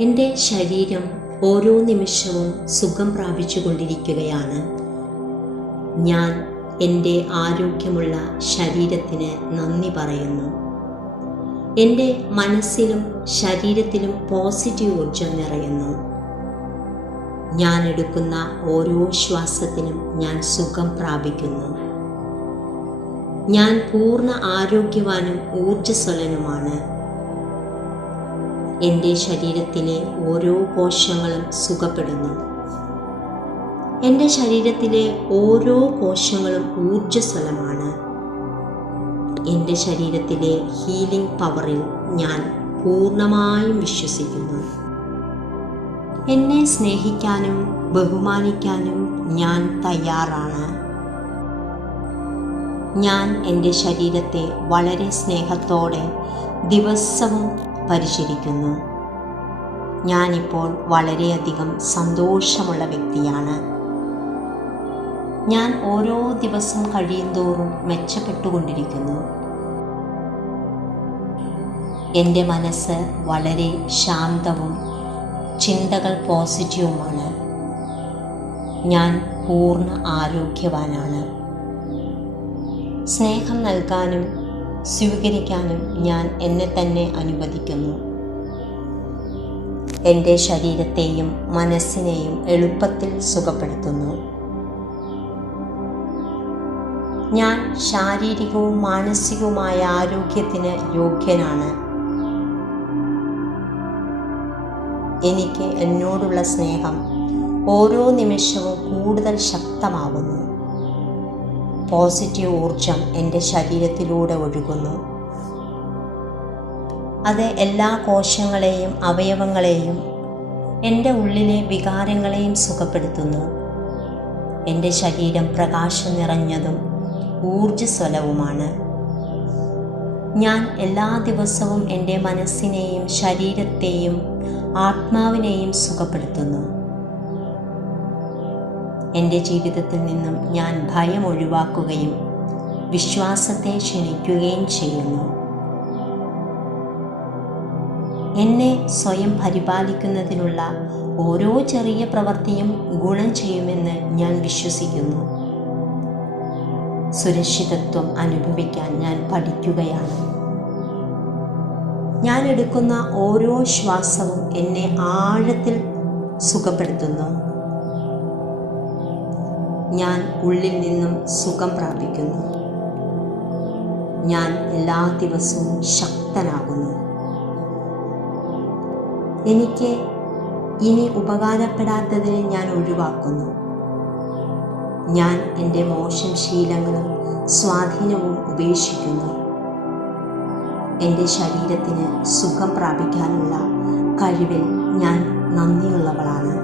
എൻ്റെ ശരീരം ഓരോ നിമിഷവും സുഖം പ്രാപിച്ചുകൊണ്ടിരിക്കുകയാണ്. ഞാൻ എൻ്റെ ആരോഗ്യമുള്ള ശരീരത്തിന് നന്ദി പറയുന്നു. എൻ്റെ മനസ്സിലും ശരീരത്തിലും പോസിറ്റീവ് ഊർജം നിറയുന്നു. ഞാൻ എടുക്കുന്ന ഓരോ ശ്വാസത്തിനും ഞാൻ സുഖം പ്രാപിക്കുന്നു. ഞാൻ പൂർണ്ണ ആരോഗ്യവാനും ഊർജ്ജസ്വലനുമാണ്. എൻ്റെ ശരീരത്തിലെ ഓരോ കോശങ്ങളും സുഖപ്പെടുന്നു. എൻ്റെ ശരീരത്തിലെ ഓരോ കോശങ്ങളും ഊർജ്ജസ്വലമാണ്. എൻ്റെ ശരീരത്തിലെ ഹീലിംഗ് പവറിൽ ഞാൻ പൂർണ്ണമായും വിശ്വസിക്കുന്നു. എന്നെ സ്നേഹിക്കാനും ബഹുമാനിക്കാനും ഞാൻ തയ്യാറാണ്. ഞാൻ എൻ്റെ ശരീരത്തെ വളരെ സ്നേഹത്തോടെ ദിവസവും പരിചരിക്കുന്നു. ഞാനിപ്പോൾ വളരെയധികം സന്തോഷമുള്ള വ്യക്തിയാണ്. ഞാൻ ഓരോ ദിവസം കഴിയുന്തോറും മെച്ചപ്പെട്ടുകൊണ്ടിരിക്കുന്നു. എൻ്റെ മനസ്സ് വളരെ ശാന്തവും ചിന്തകൾ പോസിറ്റീവുമാണ്. ഞാൻ പൂർണ്ണ ആരോഗ്യവാനാണ്. സ്നേഹം നൽകാനും സ്വീകരിക്കാനും ഞാൻ എന്നെ തന്നെ അനുവദിക്കുന്നു. എൻ്റെ ശരീരത്തെയും മനസ്സിനെയും എളുപ്പത്തിൽ സുഖപ്പെടുത്തുന്നു. ഞാൻ ശാരീരികവും മാനസികവുമായ ആരോഗ്യത്തിന് യോഗ്യനാണ്. എനിക്ക് എന്നോടുള്ള സ്നേഹം ഓരോ നിമിഷവും കൂടുതൽ ശക്തമാകുന്നു. പോസിറ്റീവ് ഊർജം എൻ്റെ ശരീരത്തിലൂടെ ഒഴുകുന്നു. അത് എല്ലാ കോശങ്ങളെയും അവയവങ്ങളെയും എൻ്റെ ഉള്ളിലെ വികാരങ്ങളെയും സുഖപ്പെടുത്തുന്നു. എൻ്റെ ശരീരം പ്രകാശം നിറഞ്ഞതും ഊർജ്ജസ്വലവുമാണ്. ഞാൻ എല്ലാ ദിവസവും എൻ്റെ മനസ്സിനെയും ശരീരത്തെയും ആത്മാവിനെയും സുഖപ്പെടുത്തുന്നു. എൻ്റെ ജീവിതത്തിൽ നിന്നും ഞാൻ ഭയം ഒഴിവാക്കുകയും വിശ്വാസത്തെ ക്ഷണിക്കുകയും ചെയ്യുന്നു. എന്നെ സ്വയം പരിപാലിക്കുന്നതിനുള്ള ഓരോ ചെറിയ പ്രവൃത്തിയും ഗുണം ചെയ്യുമെന്ന് ഞാൻ വിശ്വസിക്കുന്നു. സുരക്ഷിതത്വം അനുഭവിക്കാൻ ഞാൻ പഠിക്കുകയാണ്. ഞാൻ എടുക്കുന്ന ഓരോ ശ്വാസവും എന്നെ ആഴത്തിൽ സുഖപ്പെടുത്തുന്നു. ഞാൻ ഉള്ളിൽ നിന്നും സുഖം പ്രാപിക്കുന്നു. ഞാൻ എല്ലാ ദിവസവും ശക്തനാകുന്നു. എനിക്ക് ഇനി ഉപകാരപ്പെടാത്തതിനെ ഞാൻ ഒഴിവാക്കുന്നു. ഞാൻ എൻ്റെ മോശം ശീലങ്ങളും സ്വാധീനവും ഉപേക്ഷിക്കുന്നു. എൻ്റെ ശരീരത്തിന് സുഖം പ്രാപിക്കാനുള്ള കഴിവിൽ ഞാൻ നന്ദിയുള്ളവളാണ്,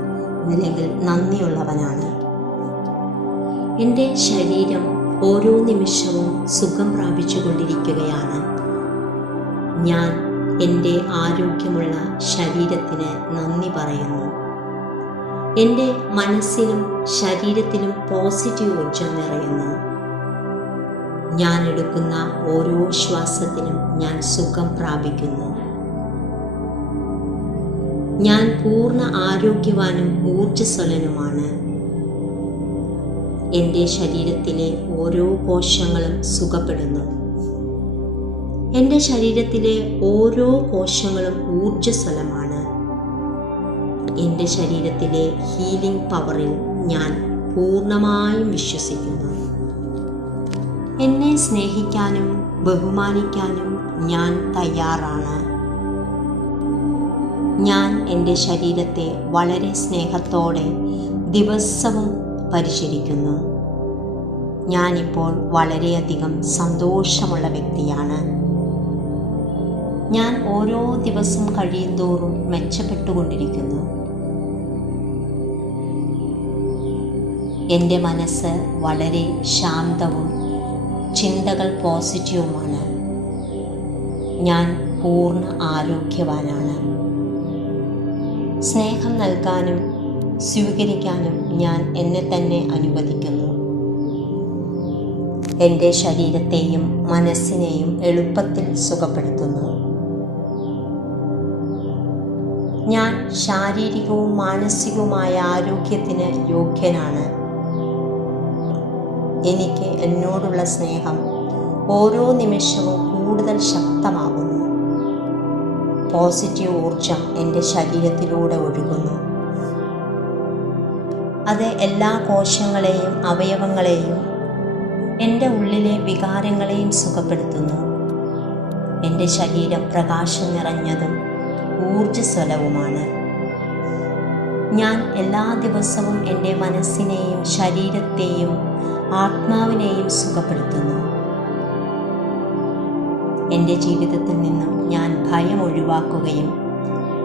അല്ലെങ്കിൽ നന്ദിയുള്ളവനാണ്. എൻ്റെ ശരീരം ഓരോ നിമിഷവും സുഖം പ്രാപിച്ചുകൊണ്ടിരിക്കുകയാണ്. ഞാൻ എൻ്റെ ആരോഗ്യമുള്ള ശരീരത്തിന് നന്ദി പറയുന്നു. എൻ്റെ മനസ്സിലും ശരീരത്തിലും പോസിറ്റീവ് ഊർജം നിറയുന്നു. ഞാൻ എടുക്കുന്ന ഓരോ ശ്വാസത്തിനും ഞാൻ സുഖം പ്രാപിക്കുന്നു. ഞാൻ പൂർണ്ണ ആരോഗ്യവാനും ഊർജ്ജസ്വലനുമാണ്. എൻ്റെ ശരീരത്തിലെ ഓരോ കോശങ്ങളും സുഖപ്പെടുന്നു. എൻ്റെ ശരീരത്തിലെ ഓരോ കോശങ്ങളും ഊർജ്ജസ്വലമാണ്. എൻ്റെ ശരീരത്തിലെ ഹീലിംഗ് പവറിൽ ഞാൻ പൂർണ്ണമായും വിശ്വസിക്കുന്നു. എന്നെ സ്നേഹിക്കാനും ബഹുമാനിക്കാനും ഞാൻ തയ്യാറാണ്. ഞാൻ എൻ്റെ ശരീരത്തെ വളരെ സ്നേഹത്തോടെ ദിവസവും പരിചരിക്കുന്നു. ഞാനിപ്പോൾ വളരെയധികം സന്തോഷമുള്ള വ്യക്തിയാണ്. ഞാൻ ഓരോ ദിവസം കഴിയുന്തോറും മെച്ചപ്പെട്ടുകൊണ്ടിരിക്കുന്നു. എൻ്റെ മനസ്സ് വളരെ ശാന്തവും ചിന്തകൾ പോസിറ്റീവുമാണ്. ഞാൻ പൂർണ്ണ ആരോഗ്യവാനാണ്. സ്നേഹം നൽകാനും സ്വീകരിക്കാനും ഞാൻ എന്നെ തന്നെ അനുവദിക്കുന്നു. എൻ്റെ ശരീരത്തെയും മനസ്സിനെയും എളുപ്പത്തിൽ സുഖപ്പെടുത്തുന്നു. ഞാൻ ശാരീരികവും മാനസികവുമായ ആരോഗ്യത്തിന് യോഗ്യനാണ്. എനിക്ക് എന്നോടുള്ള സ്നേഹം ഓരോ നിമിഷവും കൂടുതൽ ശക്തമാകുന്നു. പോസിറ്റീവ് ഊർജം എൻ്റെ ശരീരത്തിലൂടെ ഒഴുകുന്നു. അത് എല്ലാ കോശങ്ങളെയും അവയവങ്ങളെയും എൻ്റെ ഉള്ളിലെ വികാരങ്ങളെയും സുഖപ്പെടുത്തുന്നു. എൻ്റെ ശരീരം പ്രകാശം നിറഞ്ഞതും ഊർജ്ജസ്വലവുമാണ്. ഞാൻ എല്ലാ ദിവസവും എൻ്റെ മനസ്സിനെയും ശരീരത്തെയും ആത്മാവിനെയും സുഖപ്പെടുത്തുന്നു. എൻ്റെ ജീവിതത്തിൽ നിന്നും ഞാൻ ഭയം ഒഴിവാക്കുകയും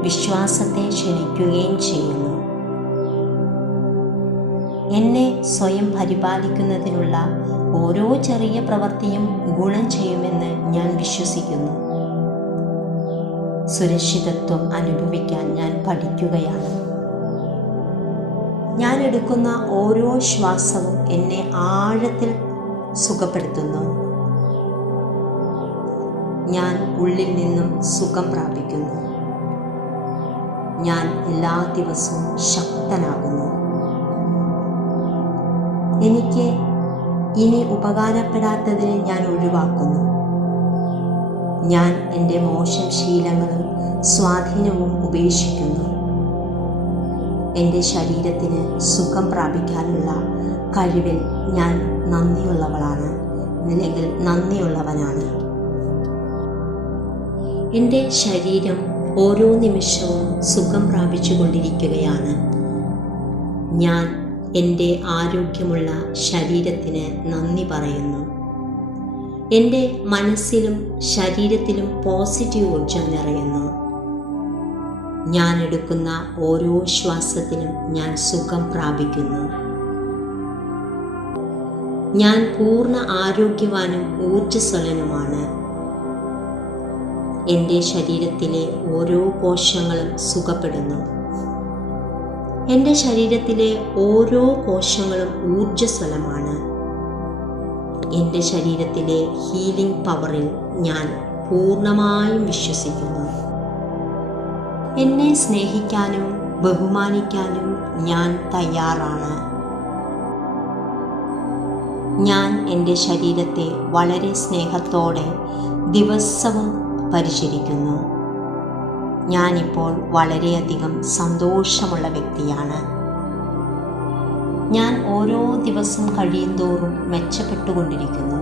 വിശ്വാസത്തെ ക്ഷണിക്കുകയും ചെയ്യുന്നു. എന്നെ സ്വയം പരിപാലിക്കുന്നതിനുള്ള ഓരോ ചെറിയ പ്രവൃത്തിയും ഗുണം ചെയ്യുമെന്ന് ഞാൻ വിശ്വസിക്കുന്നു. സുരക്ഷിതത്വം അനുഭവിക്കാൻ ഞാൻ പഠിക്കുകയാണ്. ഞാൻ എടുക്കുന്ന ഓരോ ശ്വാസവും എന്നെ ആഴത്തിൽ സുഖപ്പെടുത്തുന്നു. ഞാൻ ഉള്ളിൽ നിന്നും സുഖം പ്രാപിക്കുന്നു. ഞാൻ എല്ലാ ദിവസവും ശക്തനാകുന്നു. എനിക്ക് ഇനി ഉപകാരപ്പെടാത്തതിനെ ഞാൻ ഒഴിവാക്കുന്നു. ഞാൻ എൻ്റെ മോശം ശീലങ്ങളും സ്വാധീനവും ഉപേക്ഷിക്കുന്നു. എൻ്റെ ശരീരത്തിന് സുഖം പ്രാപിക്കാനുള്ള കഴിവിൽ ഞാൻ നന്ദിയുള്ളവളാണ്, അല്ലെങ്കിൽ നന്ദിയുള്ളവനാണ്. എൻ്റെ ശരീരം ഓരോ നിമിഷവും സുഖം പ്രാപിച്ചുകൊണ്ടിരിക്കുകയാണ്. ഞാൻ എൻ്റെ ആരോഗ്യമുള്ള ശരീരത്തിന് നന്ദി പറയുന്നു. എൻ്റെ മനസ്സിലും ശരീരത്തിലും പോസിറ്റീവ് ഊർജം നിറയുന്നു. ഞാൻ എടുക്കുന്ന ഓരോ ശ്വാസത്തിലും ഞാൻ സുഖം പ്രാപിക്കുന്നു. ഞാൻ പൂർണ്ണ ആരോഗ്യവാനും ഊർജ്ജസ്വലനുമാണ്. എൻ്റെ ശരീരത്തിലെ ഓരോ കോശങ്ങളും സുഖപ്പെടുന്നു. എൻ്റെ ശരീരത്തിലെ ഓരോ കോശങ്ങളും ഊർജ്ജസ്വലമാണ്. എൻ്റെ ശരീരത്തിലെ ഹീലിംഗ് പവറിൽ ഞാൻ പൂർണ്ണമായും വിശ്വസിക്കുന്നു. എന്നെ സ്നേഹിക്കാനും ബഹുമാനിക്കാനും ഞാൻ തയ്യാറാണ്. ഞാൻ എൻ്റെ ശരീരത്തെ വളരെ സ്നേഹത്തോടെ ദിവസവും പരിചരിക്കുന്നു. ഞാനിപ്പോൾ വളരെയധികം സന്തോഷമുള്ള വ്യക്തിയാണ്. ഞാൻ ഓരോ ദിവസം കഴിയുന്തോറും മെച്ചപ്പെട്ടുകൊണ്ടിരിക്കുന്നു.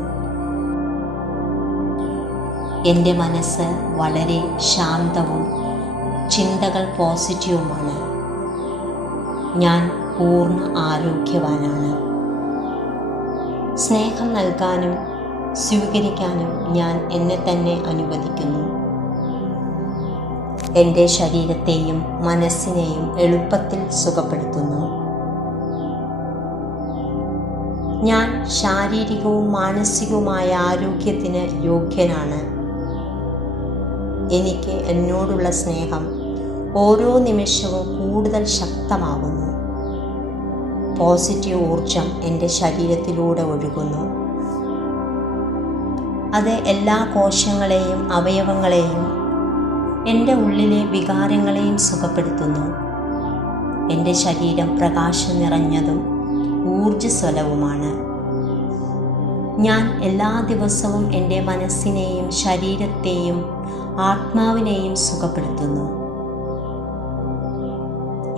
എൻ്റെ മനസ്സ് വളരെ ശാന്തവും ചിന്തകൾ പോസിറ്റീവുമാണ്. ഞാൻ പൂർണ്ണ ആരോഗ്യവാനാണ്. സ്നേഹം നൽകാനും സ്വീകരിക്കാനും ഞാൻ എന്നെ തന്നെ അനുവദിക്കുന്നു. എൻ്റെ ശരീരത്തെയും മനസ്സിനെയും എളുപ്പത്തിൽ സുഖപ്പെടുത്തുന്നു. ഞാൻ ശാരീരികവും മാനസികവുമായ ആരോഗ്യത്തിന് യോഗ്യനാണ്. എനിക്ക് എന്നോടുള്ള സ്നേഹം ഓരോ നിമിഷവും കൂടുതൽ ശക്തമാകുന്നു. പോസിറ്റീവ് ഊർജം എൻ്റെ ശരീരത്തിലൂടെ ഒഴുകുന്നു. അത് എല്ലാ കോശങ്ങളെയും അവയവങ്ങളെയും എൻ്റെ ഉള്ളിലെ വികാരങ്ങളെയും സുഖപ്പെടുത്തുന്നു. എൻ്റെ ശരീരം പ്രകാശം നിറഞ്ഞതും ഊർജ്ജസ്വലവുമാണ്. ഞാൻ എല്ലാ ദിവസവും എൻ്റെ മനസ്സിനെയും ശരീരത്തെയും ആത്മാവിനെയും സുഖപ്പെടുത്തുന്നു.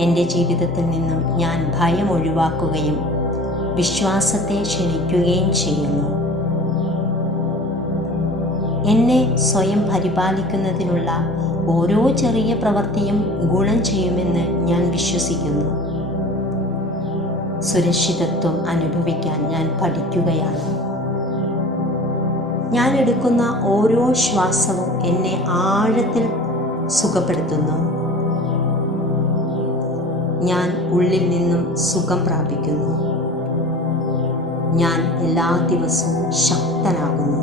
എൻ്റെ ജീവിതത്തിൽ നിന്നും ഞാൻ ഭയം ഒഴിവാക്കുകയും വിശ്വാസത്തെ ക്ഷണിക്കുകയും ചെയ്യുന്നു. എന്നെ സ്വയം പരിപാലിക്കുന്നതിനുള്ള ഓരോ ചെറിയ പ്രവൃത്തിയും ഗുണം ചെയ്യുമെന്ന് ഞാൻ വിശ്വസിക്കുന്നു. സുരക്ഷിതത്വം അനുഭവിക്കാൻ ഞാൻ പഠിക്കുകയാണ്. ഞാൻ എടുക്കുന്ന ഓരോ ശ്വാസവും എന്നെ ആഴത്തിൽ സുഖപ്പെടുത്തുന്നു. ഞാൻ ഉള്ളിൽ നിന്നും സുഖം പ്രാപിക്കുന്നു. ഞാൻ എല്ലാ ദിവസവും ശക്തനാകുന്നു.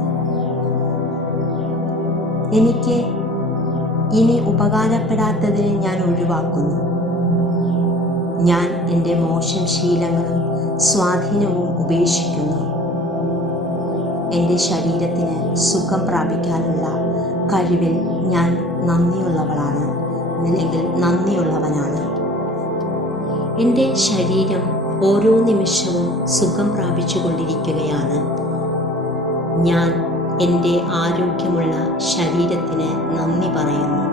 എനിക്ക് ഇനി ഉപകാരപ്പെടാത്തതിനെ ഞാൻ ഒഴിവാക്കുന്നു. ഞാൻ എൻ്റെ മോശം ശീലങ്ങളും സ്വാധീനവും ഉപേക്ഷിക്കുന്നു. എൻ്റെ ശരീരത്തിന് സുഖം പ്രാപിക്കാനുള്ള കഴിവിൽ ഞാൻ നന്ദിയുള്ളവളാണ്, അല്ലെങ്കിൽ നന്ദിയുള്ളവനാണ്. എൻ്റെ ശരീരം ഓരോ നിമിഷവും സുഖം പ്രാപിച്ചുകൊണ്ടിരിക്കുകയാണ്. ഞാൻ എൻ്റെ ആരോഗ്യമുള്ള ശരീരത്തിന് നന്ദി പറയുന്നു.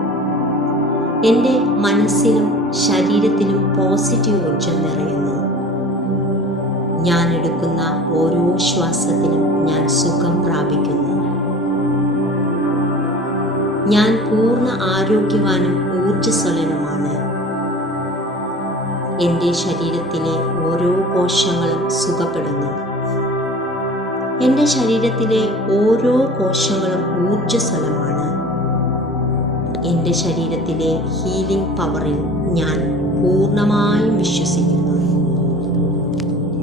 എൻ്റെ മനസ്സിലും ശരീരത്തിലും പോസിറ്റീവ് ഊർജം നിറയുന്നു. ഞാൻ എടുക്കുന്ന ഓരോ ശ്വാസത്തിലും ഞാൻ സുഖം പ്രാപിക്കുന്നു. ഞാൻ പൂർണ്ണ ആരോഗ്യവാനും ഊർജ്ജസ്വലനുമാണ്. എൻ്റെ ശരീരത്തിലെ ഓരോ കോശങ്ങളും സുഖപ്പെടുന്നു. എൻ്റെ ശരീരത്തിലെ ഓരോ കോശങ്ങളും ഊർജ്ജസ്വലമാണ്. എൻ്റെ ശരീരത്തിലെ ഹീലിംഗ് പവറിൽ ഞാൻ പൂർണ്ണമായും വിശ്വസിക്കുന്നു.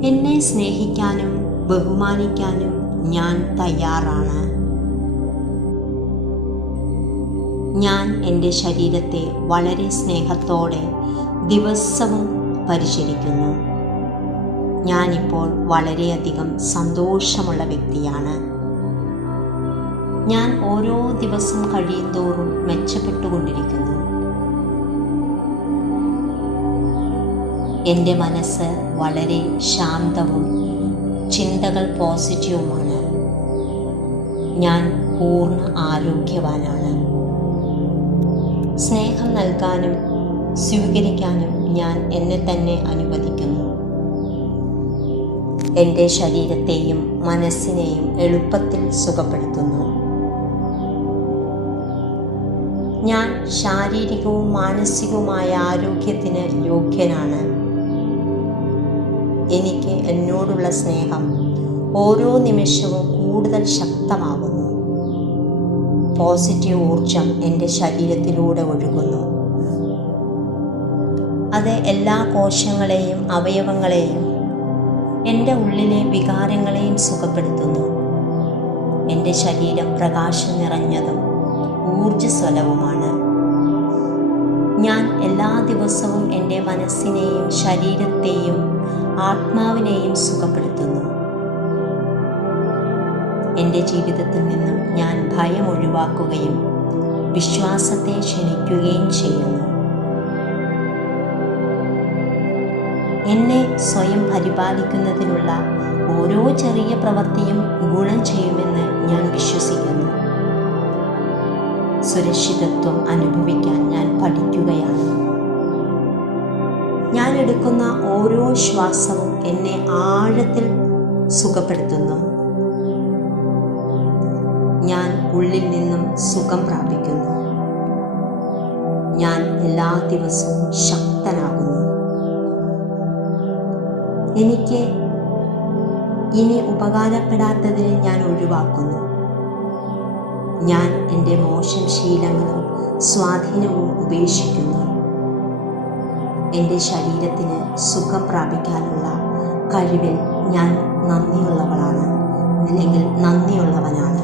എന്നെ സ്നേഹിക്കാനും ബഹുമാനിക്കാനും ഞാൻ തയ്യാറാണ്. ഞാൻ എൻ്റെ ശരീരത്തെ വളരെ സ്നേഹത്തോടെ ദിവസവും പരിചരിക്കുന്നു. ഞാനിപ്പോൾ വളരെയധികം സന്തോഷമുള്ള വ്യക്തിയാണ്. ഞാൻ ഓരോ ദിവസം കഴിയുന്തോറും മെച്ചപ്പെട്ടുകൊണ്ടിരിക്കുന്നു. എൻ്റെ മനസ്സ് വളരെ ശാന്തവും ചിന്തകൾ പോസിറ്റീവുമാണ്. ഞാൻ പൂർണ്ണ ആരോഗ്യവാനാണ്. സ്നേഹം നൽകാനും സ്വീകരിക്കാനും ഞാൻ എന്നെ തന്നെ അനുവദിക്കുന്നു. എൻ്റെ ശരീരത്തെയും മനസ്സിനെയും എളുപ്പത്തിൽ സുഖപ്പെടുത്തുന്നു. ഞാൻ ശാരീരികവും മാനസികവുമായ ആരോഗ്യത്തിന് യോഗ്യനാണ്. എനിക്ക് എന്നോടുള്ള സ്നേഹം ഓരോ നിമിഷവും കൂടുതൽ ശക്തമാകുന്നു. പോസിറ്റീവ് ഊർജം എൻ്റെ ശരീരത്തിലൂടെ ഒഴുകുന്നു. അത് എല്ലാ കോശങ്ങളെയും അവയവങ്ങളെയും എൻ്റെ ഉള്ളിലെ വികാരങ്ങളെയും സുഖപ്പെടുത്തുന്നു. എൻ്റെ ശരീരം പ്രകാശം നിറഞ്ഞതും ഊർജ്ജസ്വലവുമാണ്. ഞാൻ എല്ലാ ദിവസവും എൻ്റെ മനസ്സിനെയും ശരീരത്തെയും ആത്മാവിനെയും സുഖപ്പെടുത്തുന്നു. എൻ്റെ ജീവിതത്തിൽ നിന്നും ഞാൻ ഭയം ഒഴിവാക്കുകയും വിശ്വാസത്തെ ക്ഷണിക്കുകയും ചെയ്യുന്നു. എന്നെ സ്വയം പരിപാലിക്കുന്നതിനുള്ള ഓരോ ചെറിയ പ്രവൃത്തിയും ഗുണം ചെയ്യുമെന്ന് ഞാൻ വിശ്വസിക്കുന്നു. സുരക്ഷിതത്വം അനുഭവിക്കാൻ ഞാൻ പഠിക്കുകയാണ്. ഞാൻ എടുക്കുന്ന ഓരോ ശ്വാസവും എന്നെ ആഴത്തിൽ സുഖപ്പെടുത്തുന്നു. ഞാൻ ഉള്ളിൽ നിന്നും സുഖം പ്രാപിക്കുന്നു. ഞാൻ എല്ലാ ദിവസവും ശക്തനാകുന്നു. എനിക്ക് ഇനി ഉപകാരപ്പെടാത്തതിനെ ഞാൻ ഒഴിവാക്കുന്നു. ഞാൻ എൻ്റെ മോശം ശീലങ്ങളും സ്വാധീനവും ഉപേക്ഷിക്കുന്നു. എൻ്റെ ശരീരത്തിന് സുഖം പ്രാപിക്കാനുള്ള കഴിവിൽ ഞാൻ നന്ദിയുള്ളവളാണ് അല്ലെങ്കിൽ നന്ദിയുള്ളവനാണ്.